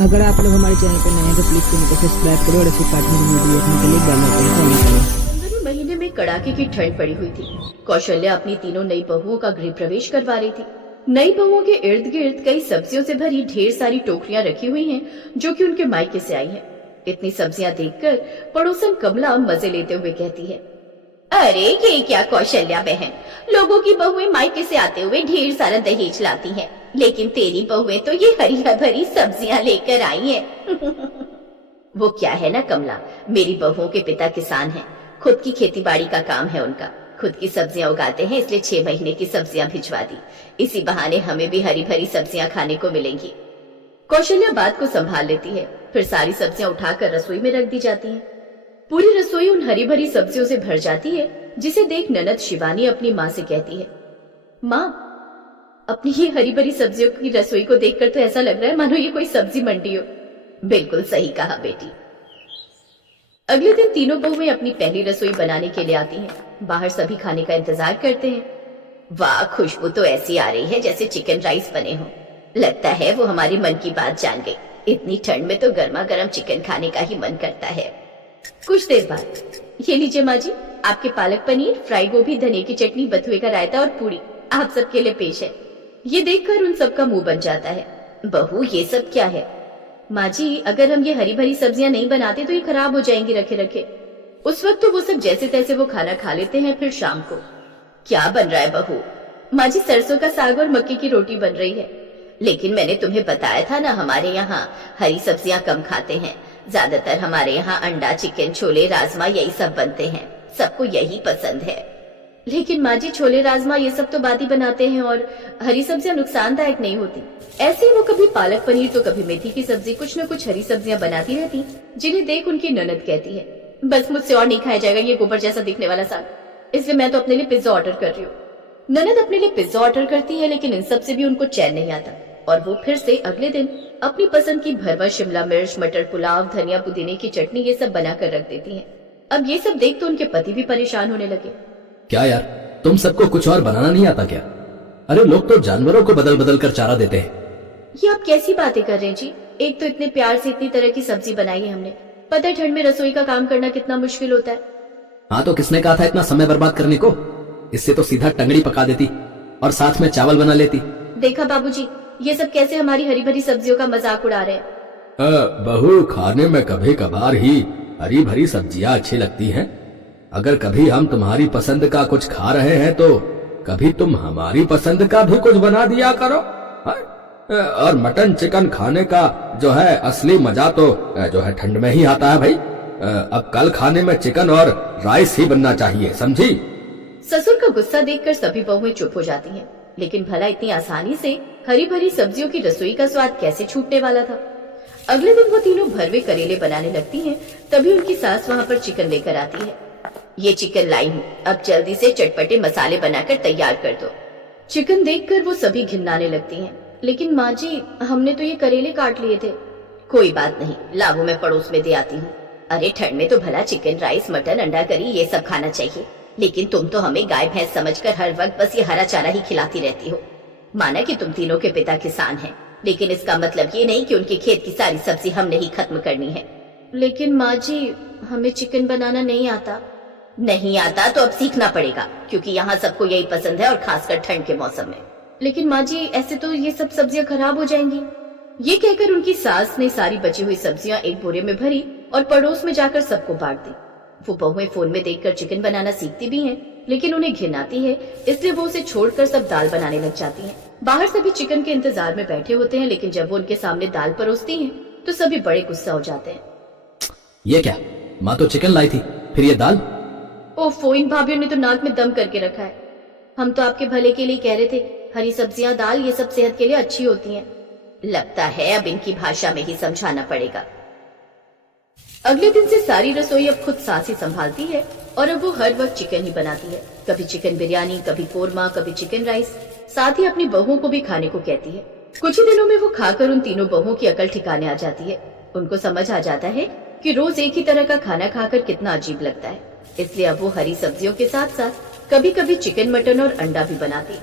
अगर आप लोग हमारे चैनल पर नए हैं तो प्लीज चैनल को सब्सक्राइब करो और ऐसे कार्टून की वीडियो देखने के लिए बेल आइकन को ऑन करें। जनवरी महीने में कड़ाके की ठंड पड़ी हुई थी। कौशल्या अपनी तीनों नई बहुओं का गृह प्रवेश करवा रही थी। नई बहुओं के इर्द गिर्द कई सब्जियों से भरी ढेर सारी टोकरियां रखी हुई हैं, जो कि उनके मायके से आई हैं। इतनी सब्जियां देखकर पड़ोसन कमला मजे लेते हुए कहती है, अरे ये क्या कौशल्या बहन, लोगों की बहुएं मायके से आते हुए ढेर सारा दहेज लाती हैं, लेकिन तेरी बहुएं तो ये हरी भरी सब्जियां लेकर आई हैं। वो क्या है ना कमला, मेरी बहुओं के पिता किसान हैं, खुद की खेती बाड़ी का काम है उनका, खुद की सब्जियां उगाते हैं, इसलिए 6 महीने की सब्जियां भिजवा दी। इसी बहाने हमें भी हरी भरी सब्जियां खाने को मिलेंगी। कौशल्या बात को संभाल लेती है, फिर सारी सब्जियां उठाकर रसोई में रख दी जाती हैं। पूरी रसोई उन हरी भरी सब्जियों से भर जाती है, जिसे देख ननद शिवानी अपनी माँ से कहती है, माँ, अपनी ये हरी भरी सब्जियों की रसोई को देखकर तो ऐसा लग रहा है मानो ये कोई सब्जी मंडी हो। बिल्कुल सही कहा बेटी। अगले दिन तीनों बहुएं अपनी पहली रसोई बनाने के लिए आती हैं। बाहर सभी खाने का इंतजार करते हैं। वाह, खुशबू तो ऐसी आ रही है जैसे चिकन राइस बने हो। लगता है वो हमारी मन की बात जान गई। इतनी ठंड में तो गर्मा गर्म चिकन खाने का ही मन करता है। कुछ देर बाद, ये लीजिए माँ जी, आपके पालक पनीर, फ्राई गोभी, धनिया की चटनी, बथुए का रायता और पूरी आप सबके लिए पेश है। ये देखकर उन सबका मुंह बन जाता है। बहू, ये सब क्या है? माँ जी, अगर हम ये हरी भरी सब्जियां नहीं बनाते तो ये खराब हो जाएंगी रखे रखे। उस वक्त तो वो सब जैसे तैसे वो खाना खा लेते हैं। फिर शाम को क्या बन रहा है बहू? माँ जी, सरसों का साग और मक्के की रोटी बन रही है। लेकिन मैंने तुम्हें बताया था ना, हमारे यहाँ हरी सब्जियां कम खाते हैं। ज्यादातर हमारे यहाँ अंडा, चिकन, छोले, राजमा यही सब बनते हैं। सबको यही पसंद है। लेकिन माँ जी, छोले राजमा ये सब तो बादी बनाते हैं और हरी सब्जियां नुकसानदायक नहीं होती। ऐसे ही वो कभी पालक पनीर तो कभी मेथी की सब्जी, कुछ न कुछ हरी सब्जियां बनाती रहती, जिन्हें देख उनकी ननद कहती है, बस मुझसे और नहीं खाया जाएगा ये गोबर जैसा दिखने वाला साग, इसलिए मैं तो अपने लिए पिज्जा ऑर्डर कर रही हूँ। ननद अपने लिए पिज्जा ऑर्डर करती है, लेकिन इन सब से भी उनको चैन नहीं आता और वो फिर से अगले दिन अपनी पसंद की भरवा शिमला मिर्च, मटर पुलाव, धनिया पुदीने की चटनी ये सब बनाकर रख देती है। अब ये सब देख तो उनके पति भी परेशान होने लगे। क्या यार, तुम सबको कुछ और बनाना नहीं आता क्या? अरे लोग तो जानवरों को बदल बदल कर चारा देते हैं। ये आप कैसी बातें कर रहे हैं जी? एक तो इतने प्यार से इतनी तरह की सब्जी बनाई है हमने। पता है ठंड में रसोई का काम करना कितना मुश्किल होता है। हाँ तो किसने कहा था इतना समय बर्बाद करने को? इससे तो सीधा टंगड़ी पका देती और साथ में चावल बना लेती। देखा बाबूजी, ये सब कैसे हमारी हरी भरी सब्जियों का मजाक उड़ा रहे हैं। बहू, खाने में कभी कभार ही हरी भरी सब्जियां अच्छी लगती हैं। अगर कभी हम तुम्हारी पसंद का कुछ खा रहे हैं तो कभी तुम हमारी पसंद का भी कुछ बना दिया करो। और मटन चिकन खाने का जो है असली मजा तो जो है ठंड में ही आता है भाई। अब कल खाने में चिकन और राइस ही बनना चाहिए, समझी? ससुर का गुस्सा देखकर सभी बहुएं चुप हो जाती हैं। लेकिन भला इतनी आसानी से हरी भरी सब्जियों की रसोई का स्वाद कैसे छूटने वाला था। अगले दिन वो तीनों भरवे करेले बनाने लगती हैं। तभी उनकी सास वहाँ पर चिकन लेकर आती है। ये चिकन लाई हूँ, अब जल्दी से चटपटे मसाले बनाकर तैयार कर दो। चिकन देखकर वो सभी घिनाने लगती हैं। लेकिन माँ जी, हमने तो ये करेले काट लिए थे। कोई बात नहीं, लाओ मैं पड़ोस में दे आती हूँ। अरे ठंड में तो भला चिकन राइस, मटन, अंडा करी ये सब खाना चाहिए, लेकिन तुम तो हमें गाय भैंस समझकर हर वक्त बस ये हरा चारा ही खिलाती रहती हो। माना कि तुम तीनों के पिता किसान हैं, लेकिन इसका मतलब ये नहीं कि उनके खेत की सारी सब्जी हमने ही खत्म करनी है। लेकिन माँ जी, हमें चिकन बनाना नहीं आता। नहीं आता तो अब सीखना पड़ेगा, क्योंकि यहाँ सबको यही पसंद है और खासकर ठंड के मौसम में। लेकिन माँ जी, ऐसे तो ये सब सब्जियां खराब हो जाएंगी। ये कहकर उनकी सास ने सारी बची हुई सब्जियां एक बोरे में भरी और पड़ोस में जाकर सबको बांट दी। वो बहुएं फोन में देखकर चिकन बनाना सीखती भी हैं, लेकिन उन्हें घिन आती है, इसलिए वो उसे छोड़कर सब दाल बनाने लग जाती हैं। बाहर सभी चिकन के इंतजार में बैठे होते हैं, लेकिन जब वो उनके सामने दाल परोसती हैं, तो सभी बड़े गुस्सा हो जाते हैं। ये क्या, माँ तो चिकन लाई थी, फिर ये दाल? ओफो, इन भाभीयों ने तो नाक में दम करके रखा है। हम तो आपके भले के लिए कह रहे थे, हरी सब्जियां, दाल ये सब सेहत के लिए अच्छी होती हैं। लगता है अब इनकी भाषा में ही समझाना पड़ेगा। अगले दिन से सारी रसोई अब खुद सास ही संभालती है और अब वो हर वक्त चिकन ही बनाती है। कभी चिकन बिरयानी, कभी कोरमा, कभी चिकन राइस। साथ ही अपनी बहुओं को भी खाने को कहती है। कुछ ही दिनों में वो खाकर उन तीनों बहुओं की अकल ठिकाने आ जाती है। उनको समझ आ जाता है कि रोज एक ही तरह का खाना खाकर कितना अजीब लगता है, इसलिए अब वो हरी सब्जियों के साथ साथ कभी कभी चिकन, मटन और अंडा भी बनाती।